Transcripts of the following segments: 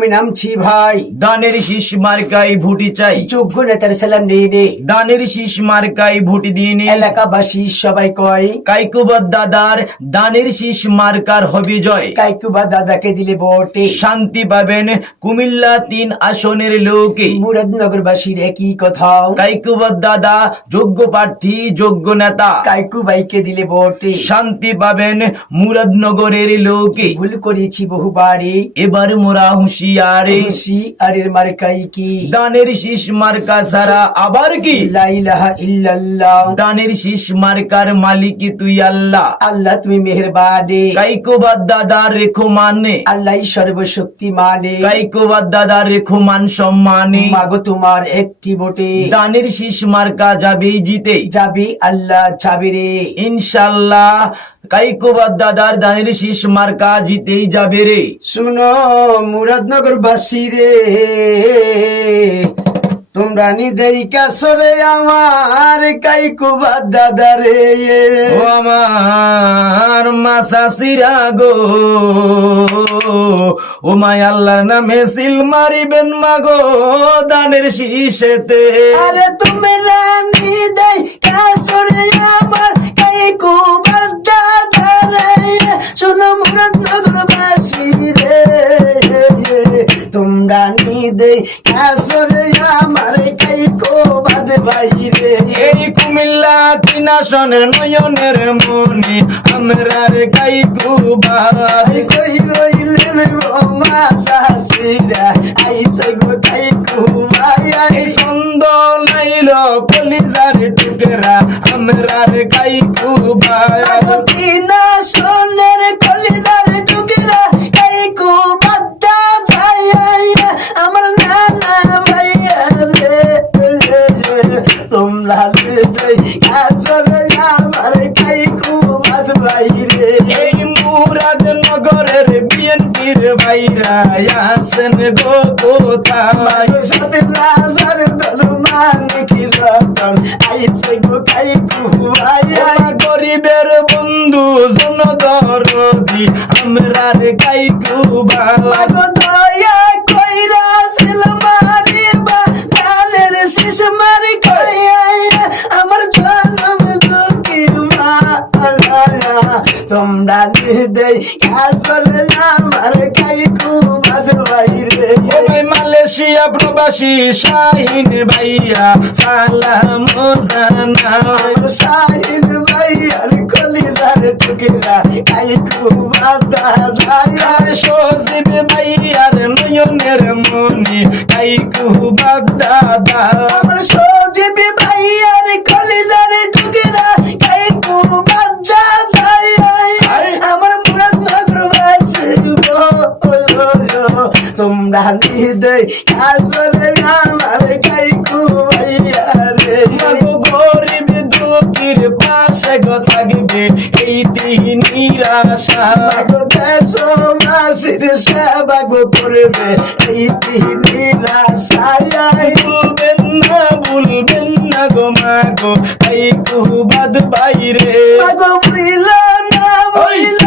আমি নামছি ভাই। দানের শীষ মার্কাই ভুটি চাই। যোগ্য নেতার সালাম নিয়ে নে। দানের শীষ মার্কাই ভুটি দিয়ে নি। এলাকাবাসী সবাই কয় কাইকুবাদ দাদার দানের শীষ মার্কার হবে জয়? কাইকুবা দাদাকে দিলে ভোটে শান্তি পাবেন কুমিল্লা তিন আসনের লোকে। মুরাদনগরবাসীর একই কথা। কাইকুবাদ দাদা যোগ্য প্রার্থী যোগ্য নেতা। কাইকু ভাইকে দিলে বটে। শান্তি পাবেন মুরাদনগরের লোকে। ভুল করেছি বহুবারে এবার মোরা হুঁশিয়ারে খুশি আরের মার্কাই কি দানের শীষ মার্কা ছাড়া আবার কি ইল্লাল্লাহ দানের শীষ মার্কার মালিক তুই আল্লাহ আল্লাহ তুমি মেহেরবানে কাইকোবাদ দাদা রেখো মানে আল্লাহ সর্বশক্তি মানে কাইকোবাদ দাদা রেখো মান সম্মানে মাগো তোমার একটি বটে দানের শীষ মার্কা যাবেই জিতে যাবে আল্লাহ যাবে রে ইনশাল্লাহ কাইকোবাদ দাদার দানের শীষ মার্কা জিতেই যাবে রে শুনো মুরাদনগর বাসী রে। তোমরা নিদেই কাসরে আমার কাইকুবা দাদা রে। ও আমার মাসাসিরা গো। ও মাই আল্লাহর নামে সিল মারিবেন মাগো দানের শীষেতে। আরে তুমি রানী দেই কাসরে আমার কাইকুবা দাদা রে। শুনো মুরাদনগর নিদেই কাসরে আমার কাইকুবা ভাই রে এই কুমিল্লা তিন আসনের নয়নের মনি আমরার গাই গুবার আই কই রইলেন আইসে গো তাই কুমায়া এই ছন্দ নাইল কলিজার টুকরা আমরার গুবার আগতিনা আছেন গো কোথায় সাথে রাজার দল মানে কি রতন। আইসে গো কাই কু ভাইয়া ওরা গরিবের বন্ধু জনদরদি আমরার গাই গুবার মাগো দয়া কইরা সিলমারিবা কানের শিশ মারি কইয়া আমার জনম দুঃখী মা তোমরা দেই আসলে আমার কুবাদ বাইরে ওই প্রবাসী শাহিন ভাইয়া সালাম শাহিন ভাই কলিজার টুকরা কাই কুবাদ সজীব ভাইয়ার নয়নের মনি কাই কুবাদ আমার তোমরা হৃদয় আসলে আমার কাই কুবাইয়া রে। মাগো গরিব দুঃখীর পাশে গো থাকবে এই তিন নিরাশা মাগো দেশ মাসির সেবা গো করবে এই তিনি রাসায় না ভুলবেন না গো মাগো এই কুবাদ বাইরে। মাগো বুইল না বুইল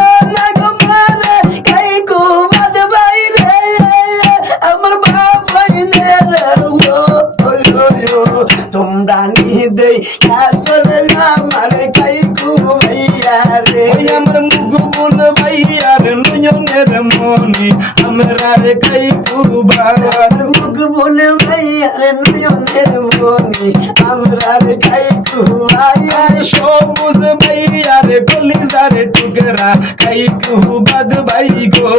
মনি আমরা রে খাই কুবার মুখ বলে ভাইয়ার নয়নের মনি আমরা রে কাই কুবাইয়া সবুজ ভাইয়ার কলিজার টুকরা খাই কুবাদ ভাই গো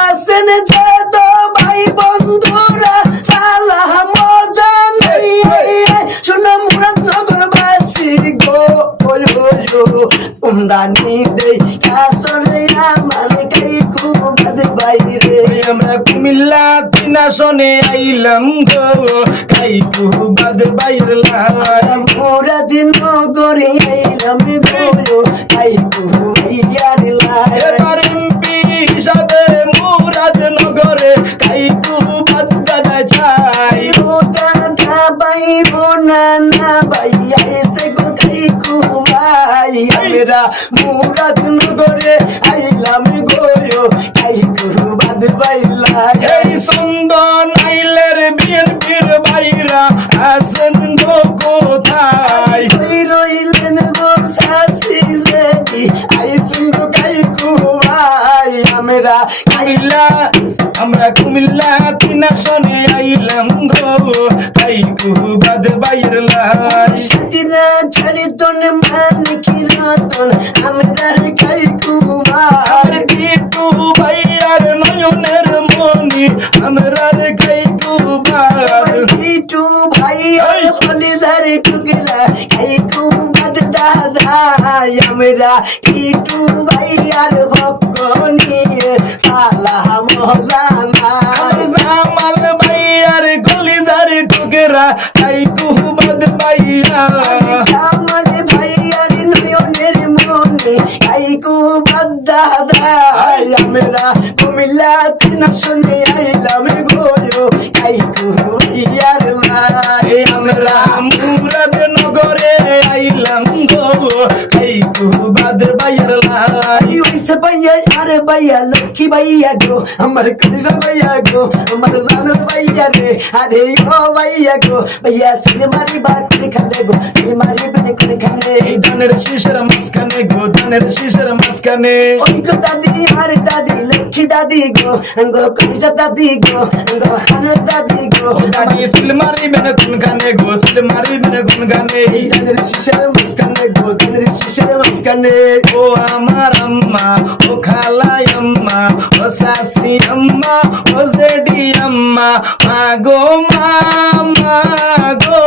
আসেন যে তো ভাই বন্ধুরা সালাহ মজা নেই শুনো মুরাদ নগর বাসী গো তোমরা নিদে আসলে আমার আমরা কুমিল্লা তিন আসনে আইলাম গো। খাই কুবাদ বাইরলাম মুরাদ নগরে এলাম গো। কাই কুবাইয়ার লাই এবার এমপি হিসাবে মুরাদ নগরে খাই কুবাদ দাদা চাই। দাদা বাই বোনা না ভাই গো কাই কুমাই আমরা মুরাদ নগরে আইলাম গোয়ো কাই কুবাদ বাইলা এই চন্দন আইলের বিএনপির বাইরা আছেন গো কোথায়? ওই রইলেন গো সাসি জেদি আইসুন গো কাইকু ভাই আমরা। আমরা কুমিল্লা তিনা শনে আইলাম গো কাইকু বাদ বাইর লাই সাতিরা ছাড়ি তোন মানিকি রতন আমরা কাইকু আর ভাই টিটু ভাইয়ার নয়নের মনি আমরা রে কাইকু বাদ টিটু ভাই! হলি সারি টুকরা কাইকু বাদ দাদা আমরা টিটু ভাই আর ভক্ত নিয়ে সালাম জানা কুমিল্লা তিন শুনে আইলাম গোরো আইকু ইয়ার লাই আমরা মুরাদ নগরে আইলাম গো কাইকু বাদ বাইর লাই ওইসে ভাইয়া আরে ভাইয়া লক্ষ্মী ভাইয়া গো আমার কলিজা ভাইয়া গো, আমার জানো ভাইয়া রে আরে ও ভাইয়া গো ভাইয়া সিলে মারি বা করে খানে গো সিলে মারি বেনে করে খানে এই ধানের শীষের মাঝখানে গো ধানের শীষের মাঝখানে ওই গো দাদি আরে দাদি লক্ষ্মী দাদি গো গো কলিজা দাদি গো গো হানো দাদি গো ও দাদি সিল মারিবেন কোনখানে গো সিল মারিবেন কোনখানে এই দাদের শিশার মাঝখানে গো দাদের শিশার মাঝখানে ও আমার আম্মা ও খালাই আম্মা ও শাশি আম্মা ও জেডি আম্মা মা গো মা গো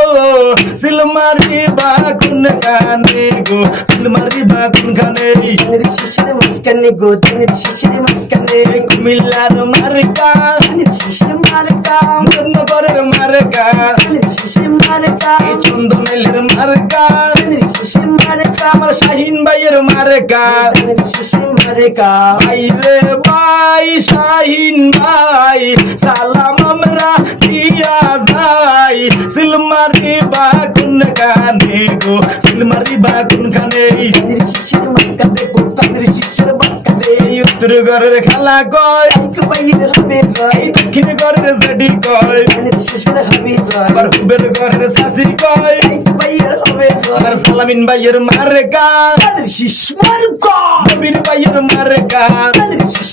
সিল মারিবা কোনখানে গো সিল মারিবা কোনখানে দাদের শিশার মাঝখানে গো দাদের শিশার মাঝখানে কুমিল্লার মার্কা দাদের শিশার মারকা নগরের মার্কা দাদের শিশার মারকা এই চন্দনেলের মার্কা দাদের শিশার মারকা আমার শাহিন ভাইয়ের মার্কা। মারকা ভাইরে ভাই, শাহিন ভাই, সালাম আমরা দিয়া যাই। সিলমারি বাগুন গানে গো, সিলমারি বাগুন কোন উত্তর ঘরের খেলা কয়? ভাইয়ের হবে জয়। দক্ষিণ ঘরের সেটি কয়? শিশার হবে জয়। আবার হুবের ঘরের শাসি কয়? আইকু হবে আবার জয় সালামিন ভাইয়ের মারে দাদের শিশ মারকা কবির ভাইয়ের মার্কা দাদের শিশ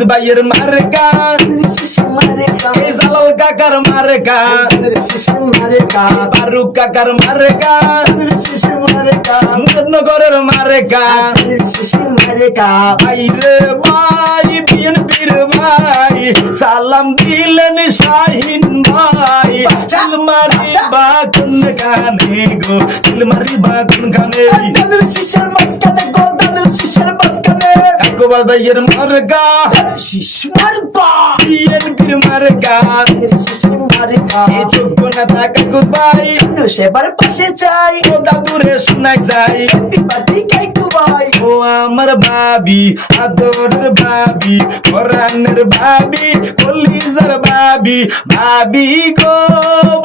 আনিস ভাইয়ের মার্কা এই জালাল কাকার মার্কা ফারুক কাকার মার্কা মুরাদনগরের মার্কা ভাইরে ভাই বিএনপির ভাই সালাম দিলেন শাহিন ভাই সিলমারি বা কোন কানে গো সিলমারি বা কোন দাদের শিশার মাঝখানে গো দাদের শিশার মাঝখানে একবার ভাইয়ের মার্কা দাদের শিশ মারকা বিএনপির শিশ মারকা এই যোগ্য নেতা কাকু ভাই সেবার পাশে চাই ও দাদুরে শোনা যায় পার্টি কাইকু ভাই ও আমার ভাবি আদরের ভাবি কোরআনের ভাবি কলিজার ভাবি। ভাবি গো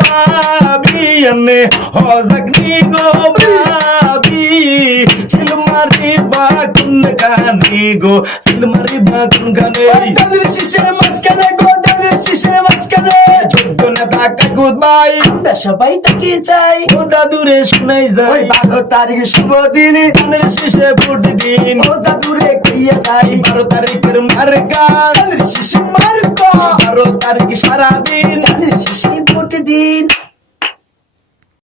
ভাবি এনে হজগনি গো ভাবি। সিলমারি বাকুন কানে গো? সিলমারি বাকুন কানে দাদের শিশার মাঝখানে গো দাদের শিশার মাঝখানে। যোগ্য নেতা কাকুত ভাই আমরা সবাই তাকে চাই। ও দাদুরে শোনাই ওই যায় বারো তারিখ শুভ দিন। ধানের আছে ভোট দিন ও দাদুরে কইয়া যাই। বারো তারিখের মার্কা শিশু মার্কা। বারো তারিখ সারাদিন। শিশু ভোট দিন